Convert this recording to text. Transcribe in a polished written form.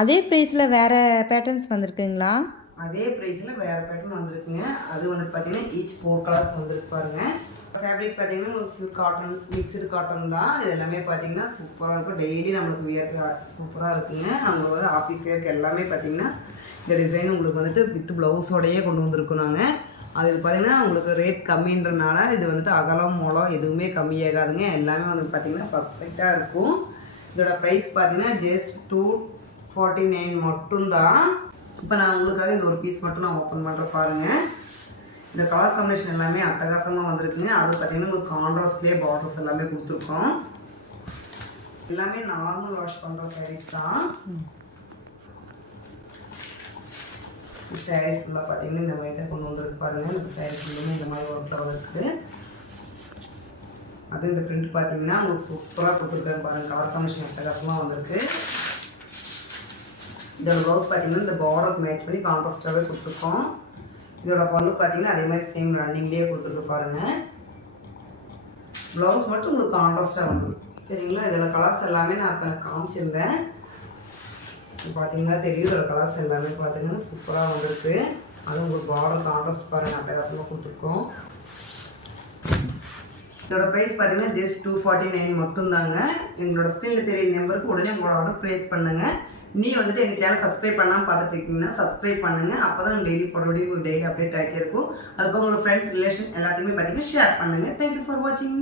அதே ப்ரைஸில் வேறு பேட்டர்ன்ஸ் வந்திருக்குங்களா? அதே ப்ரைஸில் வேறு பேட்டர்ன் வந்திருக்குங்க. அது வந்து பார்த்தீங்கன்னா ஈச் 4 கலர்ஸ் வந்துருக்கு பாருங்கள். ஃபேப்ரிக் பார்த்தீங்கன்னா உங்களுக்கு ஃபியூர் காட்டன், மிக்சடு காட்டன் தான். இது எல்லாமே பார்த்தீங்கன்னா சூப்பராக இருக்கும். டெய்லி நம்மளுக்கு வியர்க்கு சூப்பராக இருக்குங்க. நம்மளுக்கு வந்து ஆஃபீஸ் வியர்க்கு எல்லாமே பார்த்தீங்கன்னா இந்த டிசைன் உங்களுக்கு வந்துட்டு வித் ப்ளவுஸோடையே கொண்டு வந்திருக்கோம் நாங்கள். அது பார்த்தீங்கன்னா உங்களுக்கு ரேட் கம்மின்றனால இது வந்துட்டு அகலம் மூலம் எதுவுமே கம்மியாகாதுங்க. எல்லாமே வந்து பார்த்தீங்கன்னா பர்ஃபெக்டாக இருக்கும். இதோட ப்ரைஸ் பார்த்தீங்கன்னா ஜஸ்ட் 249 மட்டும்தான். இப்போ நான் உங்களுக்காக இந்த ஒரு பீஸ் மட்டும் நான் ஓப்பன் பண்ணுறேன் பாருங்கள். இந்த கலர் காம்பினேஷன் எல்லாமே அட்டகாசமாக வந்திருக்குங்க. அது பார்த்தீங்கன்னா உங்களுக்கு கான்ட்ராஸ்ட்லேயே பார்டர்ஸ் எல்லாமே கொடுத்துருக்கோம். எல்லாமே நார்மல் வாஷ் பண்ணுற சாரீஸ் தான். சாரீ ஃபுல்லாக பார்த்தீங்கன்னா இந்த மாதிரி தான் கொண்டு வந்துருக்கு பாருங்கள். இந்த சாரீ ஃபுல்லுமே இந்த மாதிரி ஒரு ஃப்ளவர் இருக்குது. அது இந்த பிரிண்ட் பார்த்தீங்கன்னா உங்களுக்கு சூப்பராக கொடுத்துருக்காங்க பாருங்கள். கலர் காம்பினேஷன் அட்டகாசமாக வந்திருக்கு. இதோட ப்ளவுஸ் பார்த்தீங்கன்னா இந்த பார்டருக்கு மேட்ச் பண்ணி கான்ட்ராஸ்டாகவே கொடுத்துருக்கோம். இதோட பல்லு பார்த்தீங்கன்னா அதே மாதிரி சேம் ரன்னிங்லேயே கொடுத்துருக்கு பாருங்கள். ப்ளவுஸ் மட்டும் உங்களுக்கு கான்ட்ராஸ்டாக வந்துடும். சரிங்களா? இதில் கலர்ஸ் எல்லாமே நான் காமிச்சிருந்தேன். இப்போ பார்த்தீங்கன்னா தெரியும் இதோட கலர்ஸ் எல்லாமே பார்த்தீங்கன்னா சூப்பராக வந்திருக்கு. அது உங்களுக்கு பார்டர் கான்ட்ராஸ்ட் பாருங்கள் அட்டகாசமாக கொடுத்துருக்கோம். இதோட ப்ரைஸ் பார்த்தீங்கன்னா ஜஸ்ட் 249 மட்டும்தாங்க. எங்களோட ஸ்க்ரீனில் தெரிய நம்பருக்கு உடனே உங்களோட ஆர்டர் ப்ளேஸ் பண்ணுங்கள். வந்துட்டு எங்கள் சேனல் சப்ஸ்கிரைப் பண்ணாமல் பார்த்துட்டு இருக்கீங்கன்னா சப்ஸ்கிரைப் பண்ணுங்கள். அப்போ தான் டெய்லி போடுறோடைய உங்களுக்கு டெய்லி அப்டேட் ஆகிட்டே இருக்கும். அதுக்கு உங்களோட ஃப்ரெண்ட்ஸ் ரிலேஷன் எல்லாத்தையுமே பார்த்தீங்கன்னா ஷேர் பண்ணுங்கள். தேங்க்யூ ஃபார் வாட்சிங்.